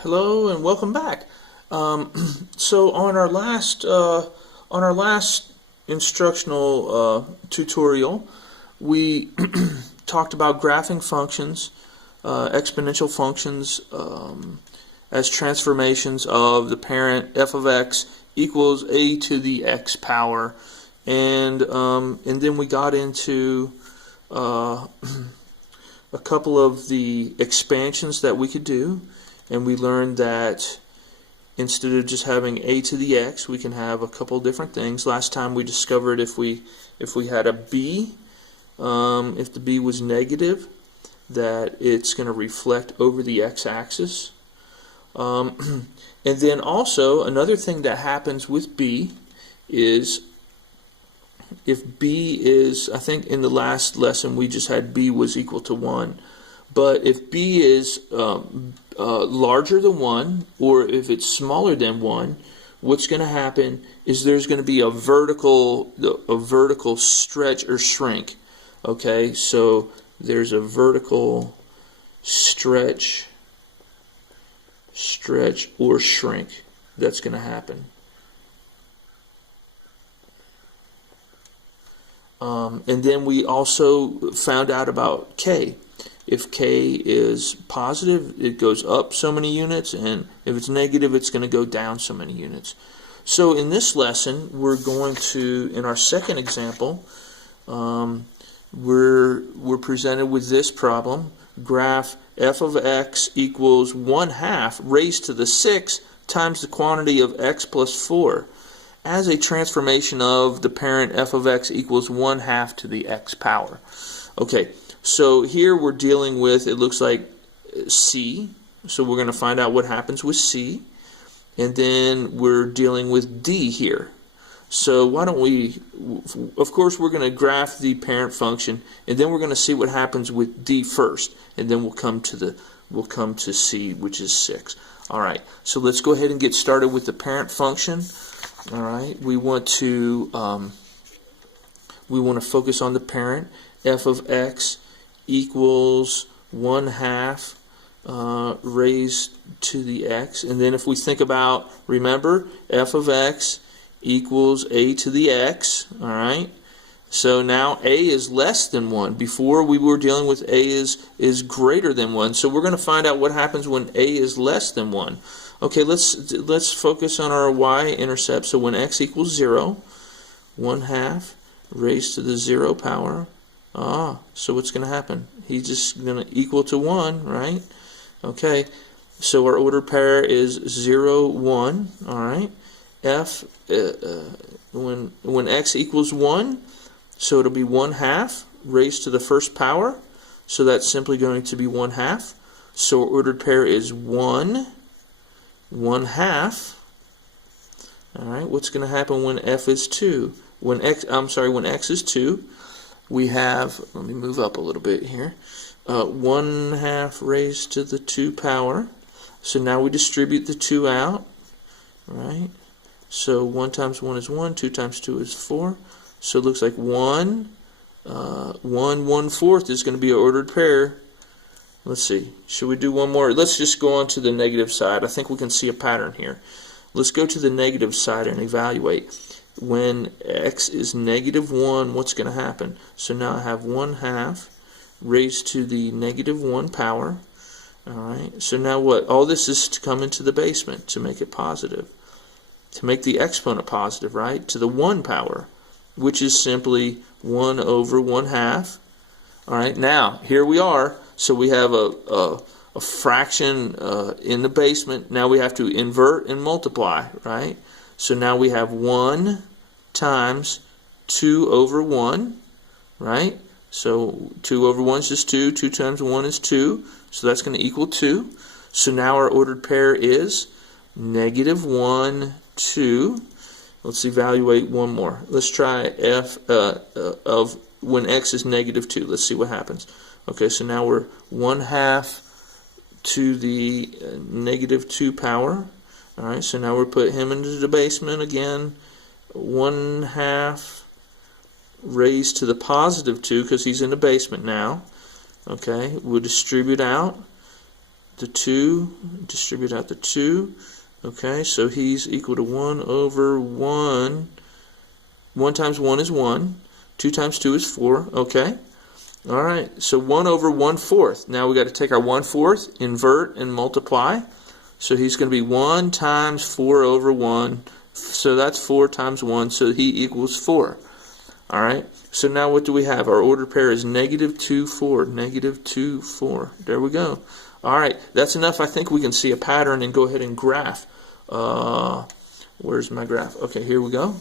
Hello and welcome back. So on our last instructional tutorial, we talked about graphing functions, exponential functions, as transformations of the parent f of x equals a to the x power, and then we got into a couple of the expansions that we could do. And we learned that instead of just having a to the x, we can have a couple different things. Last time we discovered if we had a b, if the b was negative, that it's going to reflect over the x-axis. And then also another thing that happens with b is if b is, I think in the last lesson we just had b was equal to 1. But if b is larger than 1, or if it's smaller than 1, what's going to happen is there's going to be a vertical stretch or shrink. Okay, so there's a vertical stretch or shrink that's going to happen. And then we also found out about k. If k is positive, it goes up so many units, and if it's negative, it's going to go down so many units. So in this lesson, we're going to, in our second example, we're presented with this problem. Graph f of x equals 1/2 raised to the 6 times the quantity of x plus 4 as a transformation of the parent f of x equals 1/2 to the x power. Okay. So here we're dealing with, it looks like C, so we're going to find out what happens with C, and then we're dealing with D here. So why don't we, of course we're going to graph the parent function, and then we're going to see what happens with D first, and then we'll come to C, which is 6. Alright, so let's go ahead and get started with the parent function. Alright, we want to focus on the parent. F of x equals 1/2 raised to the x, and then if we think about, remember, f of x equals a to the x. All right, so now a is less than 1. Before we were dealing with a is greater than 1, so we're going to find out what happens when a is less than 1. Okay, let's focus on our y-intercept. So when x equals 0, 1/2 raised to the 0 power. So what's going to happen? He's just going to equal to 1, right? Okay, so our ordered pair is 0, 1, all right? F, when x equals 1, so it'll be 1/2 raised to the first power, so that's simply going to be 1/2. So our ordered pair is 1, 1/2. All right, what's going to happen when f is 2? When x is 2, we have, let me move up a little bit here, 1/2 raised to the 2 power. So now we distribute the 2 out, right? So 1 times 1 is 1, 2 times 2 is 4. So it looks like 1, 1/4 is going to be an ordered pair. Let's see, should we do one more? Let's just go on to the negative side. I think we can see a pattern here. Let's go to the negative side and evaluate. When x is -1, what's going to happen? So now I have 1/2 raised to the -1 power. Alright, so now what? All this is to come into the basement to make it positive. To make the exponent positive, right? To the 1 power, which is simply 1 over 1/2. Alright, now here we are. So we have a fraction in the basement. Now we have to invert and multiply, right? So now we have 1 times 2 over 1, right? So 2 over 1 is just 2. 2 times 1 is 2. So that's going to equal 2. So now our ordered pair is -1, 2. Let's evaluate one more. Let's try f of when x is -2. Let's see what happens. Okay, so now we're 1/2 to the -2 power. Alright, so now we're putting him into the basement again. 1/2 raised to the +2 because he's in the basement now. Okay, we'll distribute out. the 2, distribute out the 2. Okay, so he's equal to 1 over 1. 1 times 1 is 1. 2 times 2 is 4. Okay. All right, so 1 over 1/4. Now we got to take our 1/4, invert, and multiply. So he's going to be 1 times 4 over 1. So that's 4 times 1, so he equals 4. All right, so now what do we have? Our ordered pair is -2, 4. -2, 4. There we go. All right, that's enough. I think we can see a pattern and go ahead and graph. Where's my graph? Okay, here we go.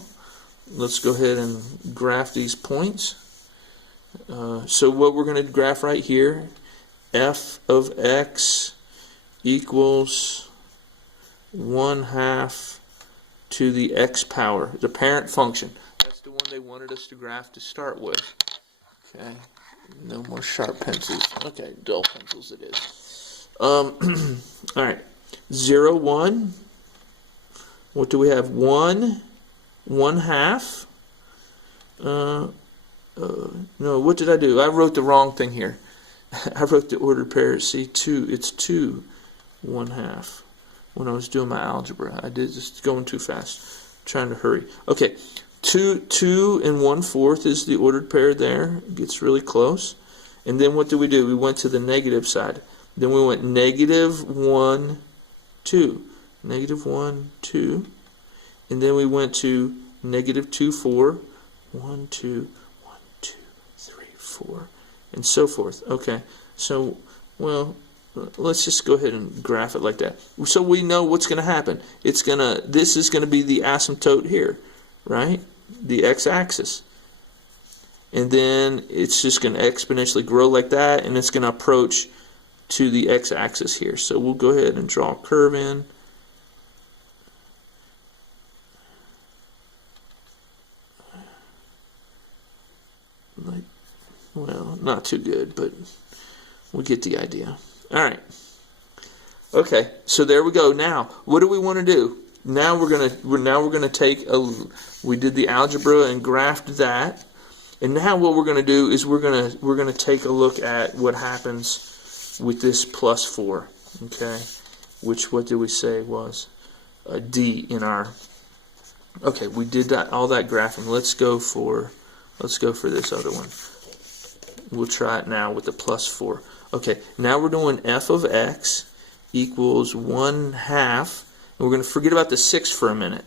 Let's go ahead and graph these points. So what we're going to graph right here, f of x equals 1/2 to the x power, the parent function. That's the one they wanted us to graph to start with. Okay, no more sharp pencils. Okay, dull pencils it is. All right, 0, 1. What do we have? 1, 1/2. No, what did I do? I wrote the wrong thing here. I wrote the ordered pair. See, 2. It's 2, 1/2. When I was doing my algebra, I did just going too fast, trying to hurry. Okay, 2 and 1/4 is the ordered pair there. It gets really close. And then what did we do? We went to the negative side. Then we went -1, 2. -1, 2. And then we went to -2, 4. 1, 2, 1, 2, 3, 4, and so forth. Okay, so, well, let's just go ahead and graph it like that. So we know what's going to happen. This is going to be the asymptote here, right? The x-axis. And then it's just going to exponentially grow like that, and it's going to approach to the x-axis here. So we'll go ahead and draw a curve in. Well, not too good, but we get the idea. All right. Okay, so there we go. Now, what do we want to do? Now we're gonna take we did the algebra and graphed that, and now what we're gonna do is we're gonna take a look at what happens with this +4. Okay, which what did we say was a D in our. Okay, we did that all that graphing. Let's go for this other one. We'll try it now with the +4. Okay, now we're doing f of x equals 1/2. And we're going to forget about the 6 for a minute.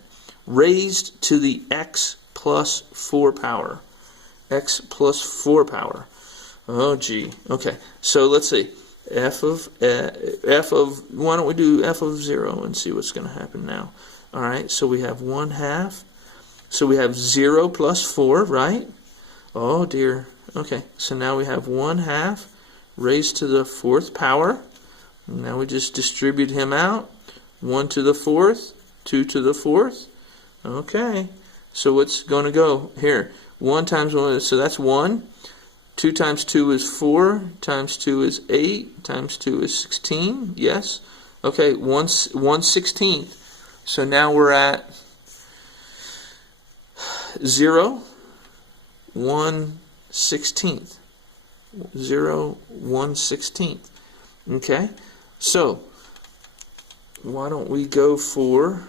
Raised to the x plus 4 power. X plus 4 power. Oh, gee. Okay, so let's see. Why don't we do f of 0 and see what's going to happen now. All right, so we have 1/2. So we have 0 plus 4, right? Oh, dear. Okay, so now we have 1/2 raised to the 4th power. Now we just distribute him out. 1 to the 4th, 2 to the 4th. Okay, so what's going to go here? 1 times 1, so that's 1. 2 times 2 is 4, times 2 is 8, times 2 is 16, yes? Okay, 1/16. So now we're at 0, 1/16. 0, 1/16. Okay, so why don't we go for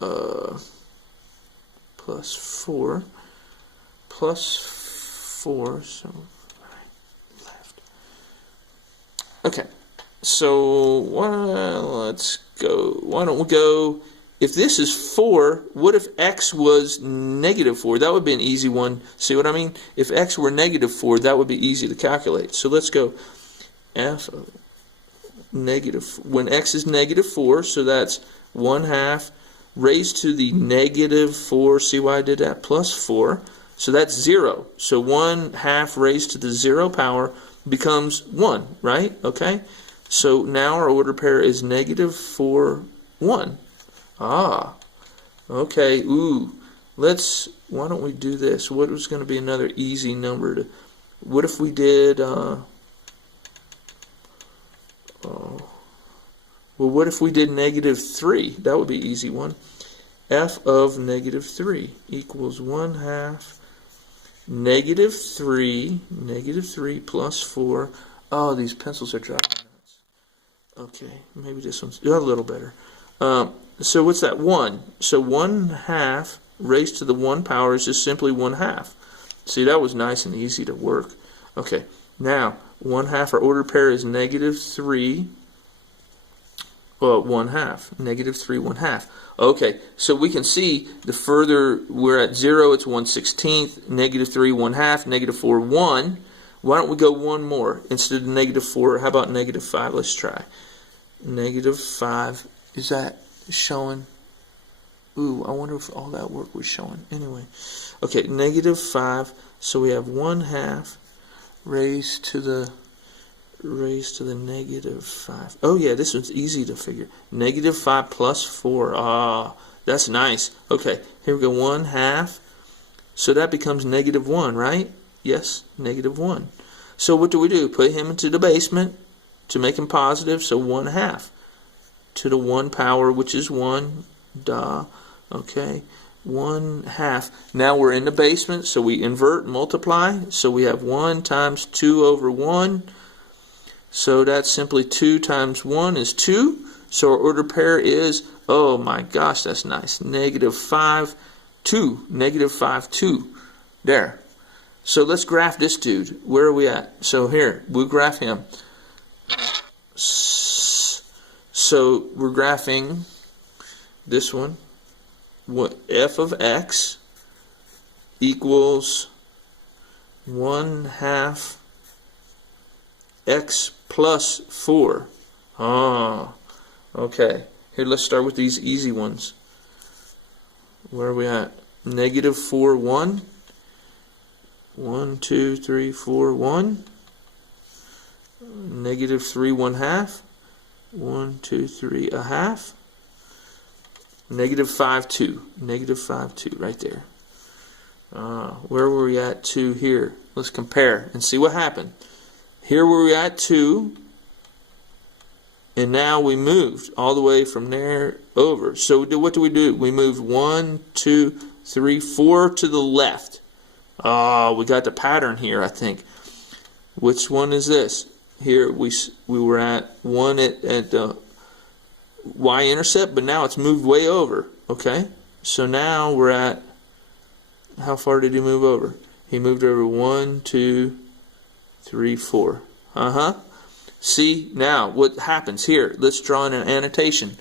+4, so right, left. Okay, so let's go. Why don't we go? If this is 4, what if x was -4? That would be an easy one. See what I mean? If x were -4, that would be easy to calculate. So let's go f of when x is -4, so that's 1/2 raised to the -4. See why I did that? +4. So that's 0. So 1/2 raised to the 0 power becomes 1, right? Okay. So now our order pair is -4, 1. Ah, okay. Ooh, why don't we do this? What was going to be another easy number to? What if we did? Well, what if we did -3? That would be an easy one. F of -3 equals 1/2 -3 plus 4. Oh, these pencils are driving me nuts. Okay, maybe this one's a little better. So what's that? 1. So 1/2 raised to the 1 power is just simply 1/2. See, that was nice and easy to work. Okay, now 1/2, our ordered pair is -3 1/2. -3 1/2. Okay, so we can see the further we're at 0, it's 1/16. -3 1/2. -4 1. Why don't we go one more instead of -4? How about -5? Let's try. -5. Is that showing? Ooh, I wonder if all that work was showing. Anyway, okay, -5. So we have 1/2 raised to the -5. Oh yeah, this one's easy to figure. -5 plus 4. Ah, that's nice. Okay, here we go. 1/2. So that becomes -1, right? Yes, -1. So what do? Put him into the basement to make him positive. So 1/2 to the 1 power, which is 1. Duh. Okay, 1/2. Now we're in the basement, so we invert and multiply. So we have 1 times 2 over 1. So that's simply 2 times 1 is 2. So our ordered pair is, oh my gosh, that's nice, -5, 2. -5, 2. There. So let's graph this dude. Where are we at? So here, we'll graph him. So we're graphing this one. F of x equals 1/2 x plus 4. Ah, okay. Here, let's start with these easy ones. Where are we at? -4 1. 1 2 3 4 1. -3 1/2. 1 2 3 1/2. -5 2. -5 2 right there. Where were we at 2 here? Let's compare and see what happened. Here we were at 2, and now we moved all the way from there over. So what do? We moved 1 2 3 4 to the left. We got the pattern here, I think. Which one is this? Here we were at 1 at the y-intercept, but now it's moved way over. Okay, so now we're at, how far did he move over? He moved over 1 2 3 4. See, now what happens here? Let's draw in an annotation.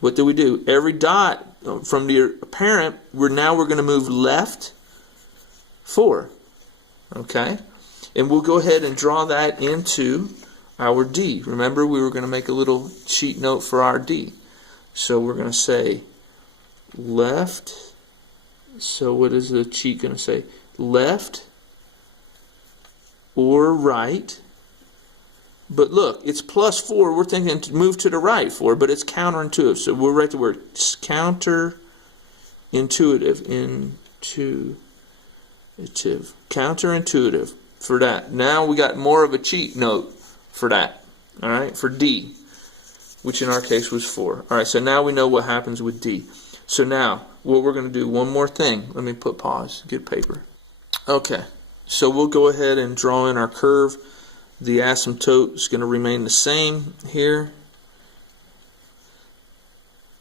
What do? Every dot from the parent, we're going to move left 4. Okay, and we'll go ahead and draw that into our D. Remember, we were going to make a little sheet note for our D. So we're going to say left. So what is the sheet going to say? Left or right. But look, it's plus 4. We're thinking to move to the right 4, but it's counterintuitive. So we'll write the word counterintuitive. Counterintuitive for that. Now we got more of a cheat note for that. All right, for D, which in our case was 4. All right, so now we know what happens with D. So now what we're going to do, one more thing. Let me put pause, get paper. Okay, so we'll go ahead and draw in our curve. The asymptote is going to remain the same here.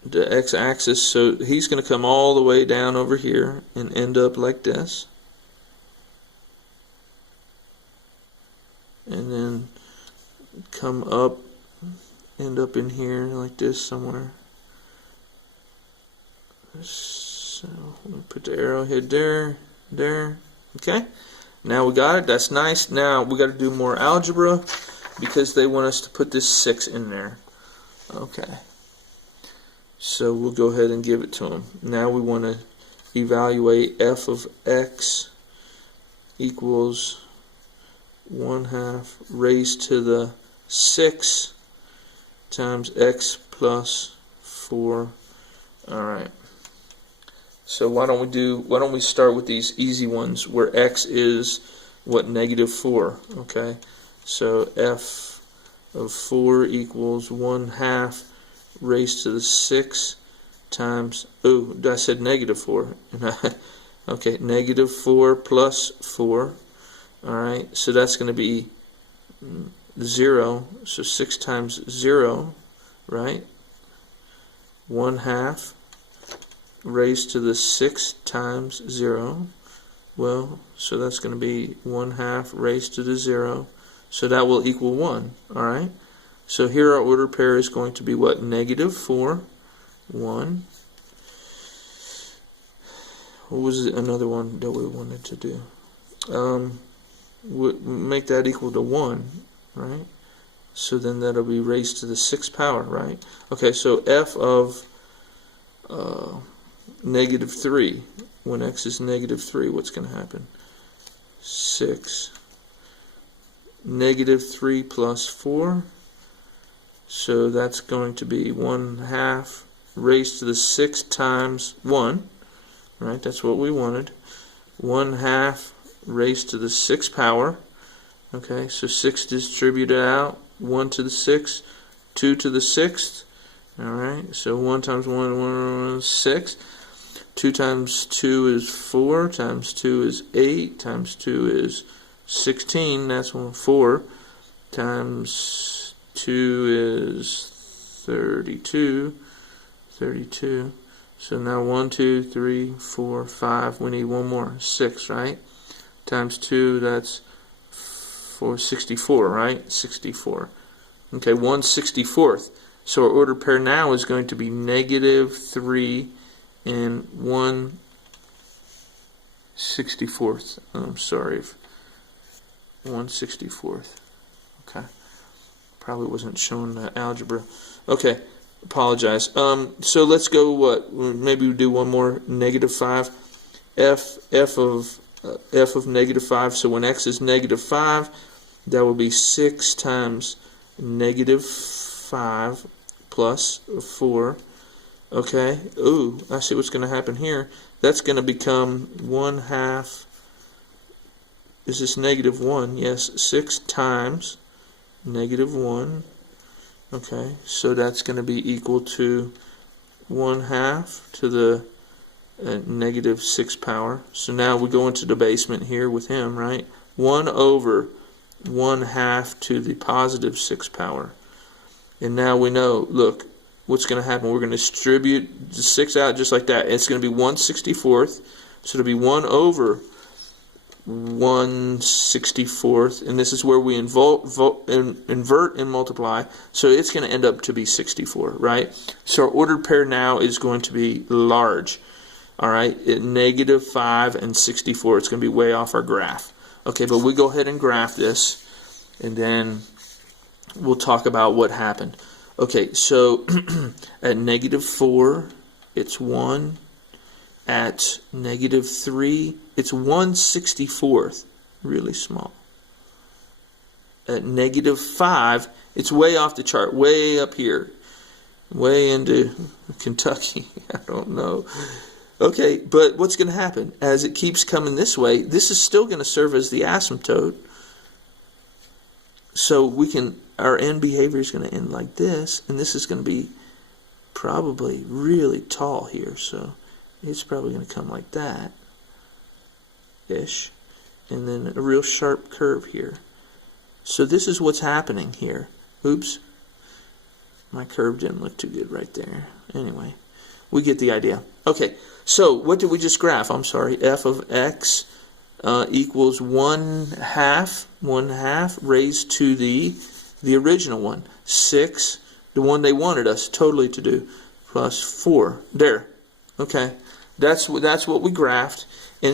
The x-axis, so he's going to come all the way down over here and end up like this. And then come up, end up in here like this somewhere. So let me put the arrowhead there. Okay, now we got it. That's nice. Now we got to do more algebra because they want us to put this 6 in there. Okay, so we'll go ahead and give it to them. Now we want to evaluate f of x equals 1/2 raised to the 6 times x plus 4. All right. So why don't we start with these easy ones where x is what, -4. Okay. So f of 4 equals 1/2 raised to the 6 times, oh, I said -4. Okay, -4 plus 4. Alright, so that's going to be 0, so 6 times 0, right? 1/2 raised to the 6 times 0. Well, so that's going to be 1/2 raised to the 0. So that will equal 1, alright? So here our ordered pair is going to be what? -4, 1. What was another one that we wanted to do? Make that equal to 1, right? So then that'll be raised to the 6th power, right? Okay, so f of -3, when x is -3, what's going to happen? 6. -3 plus 4, so that's going to be 1/2 raised to the 6 times 1, right? That's what we wanted. 1/2 raised to the 6th power. Okay, so 6 distributed out, 1 to the 6th, 2 to the 6th. Alright, so 1 times 1 is 6. 2 times 2 is 4, times 2 is 8, times 2 is 16, that's 4, times 2 is 32, so now 1, 2, 3, 4, 5, we need one more, 6, right? Times 2, that's 64, right? 64. Okay, 1/64. So our ordered pair now is going to be -3 and 1/64. I'm sorry, 1/64. Okay, probably wasn't showing the algebra. Okay, apologize. So let's go. What? Maybe we do one more. -5. F of -5. So when x is -5, that will be 6 times -5 plus 4. Okay. Ooh, I see what's going to happen here. That's going to become 1/2. Is this -1? Yes. 6 times -1. Okay. So that's going to be equal to 1/2 to the -6th power. So now we go into the basement here with him, right? 1 over 1/2 to the +6th power. And now we know, look, what's going to happen. We're going to distribute the 6 out just like that. It's going to be 1/64. So it'll be 1 over 1/64. And this is where we invert and multiply. So it's going to end up to be 64, right? So our ordered pair now is going to be large. Alright, at -5 and 64, it's going to be way off our graph. Okay, but we go ahead and graph this, and then we'll talk about what happened. Okay, so at -4, it's 1. At -3, it's 1/64, really small. At -5, it's way off the chart, way up here, way into Kentucky. I don't know. Okay, but what's going to happen? As it keeps coming this way, this is still going to serve as the asymptote. So our end behavior is going to end like this, and this is going to be probably really tall here. So it's probably going to come like that, ish, and then a real sharp curve here. So this is what's happening here. Oops, my curve didn't look too good right there. Anyway, we get the idea. Okay, so what did we just graph? I'm sorry, f of x equals 1/2 raised to the original one, 6, the one they wanted us totally to do, plus 4. There. Okay, that's what we graphed. And